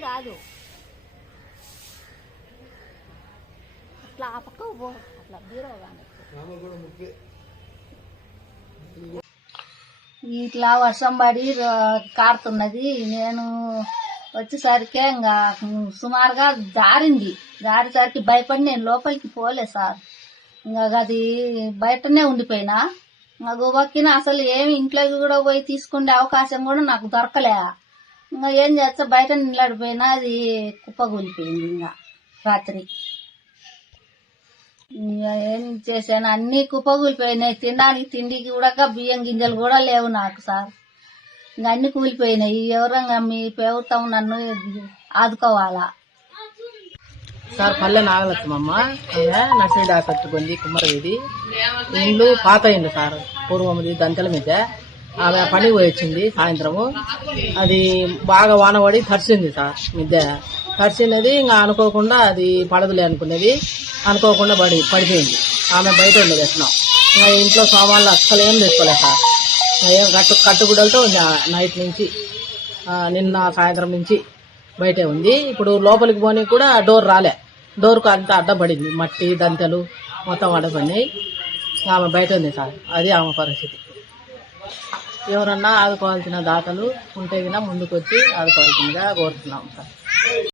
కాదు. అట్లా ఆ పక్కకు పో. అట్లా బీరో ఇట్లా వర్షం పడి కారుతున్నది. నేను వచ్చేసరికి ఇంకా సుమారుగా జారింది. జారేసరికి భయపడి నేను లోపలికి పోలే సార్. ఇంకా అది బయటనే ఉండిపోయినా. ఇంకా గుబక్కిన అసలు ఏమి ఇంట్లోకి కూడా పోయి తీసుకునే అవకాశం కూడా నాకు దొరకలే. ఇంకా ఏం చేస్తా? బయట నిలబడిపోయినా అది కుప్పగూలిపోయింది ఇంకా రాత్రి. ఇంకా ఏం చేశాను? అన్ని కుప్పగూలిపోయినాయి. తినడానికి తిండికి కూడా బియ్యం గింజలు కూడా లేవు నాకు సార్. ఇంకా అన్ని కూలిపోయినాయి. ఎవరంగా మీ ప్రభుత్వం నన్ను ఆదుకోవాలా? సార్ పల్లె నాగలక్ష్మమ్మ ఆమె నర్సింగ్ డాక్ కట్టుకుంది కుమ్మరవీధి ఇండ్లు పాత ఇండ్లు సార్ పూర్వముది దంతల మీద. ఆమె పని వచ్చింది సాయంత్రము. అది బాగా వాన పడి తడిసింది సార్ మిద్దె తడిసినది ఇంకా అనుకోకుండా అది పడదులే అనుకున్నది. అనుకోకుండా పడి పడిపోయింది. ఆమె బయట ఉండేది ఎట్లా ఇంకా ఇంట్లో సామాన్లు అస్సలు ఏం తెచ్చుకోలేదు సార్ ఏం కట్టు కట్టుగుడలతో నైట్ నుంచి నిన్న సాయంత్రం నుంచి బయటే ఉంది. ఇప్పుడు లోపలికి పోనీ కూడా డోర్ రాలే. డోర్కు అంతా అడ్డపడింది మట్టి దంతెలు మొత్తం అడ్డపడినాయి ఆమె బయట ఉంది సార్ అది ఆమె పరిస్థితి. ఎవరన్నా ఆదుకోవాల్సిన దాతలు ఉంటే గినా ముందుకొచ్చి ఆదుకోవాల్సిందిగా కోరుతున్నాం సార్.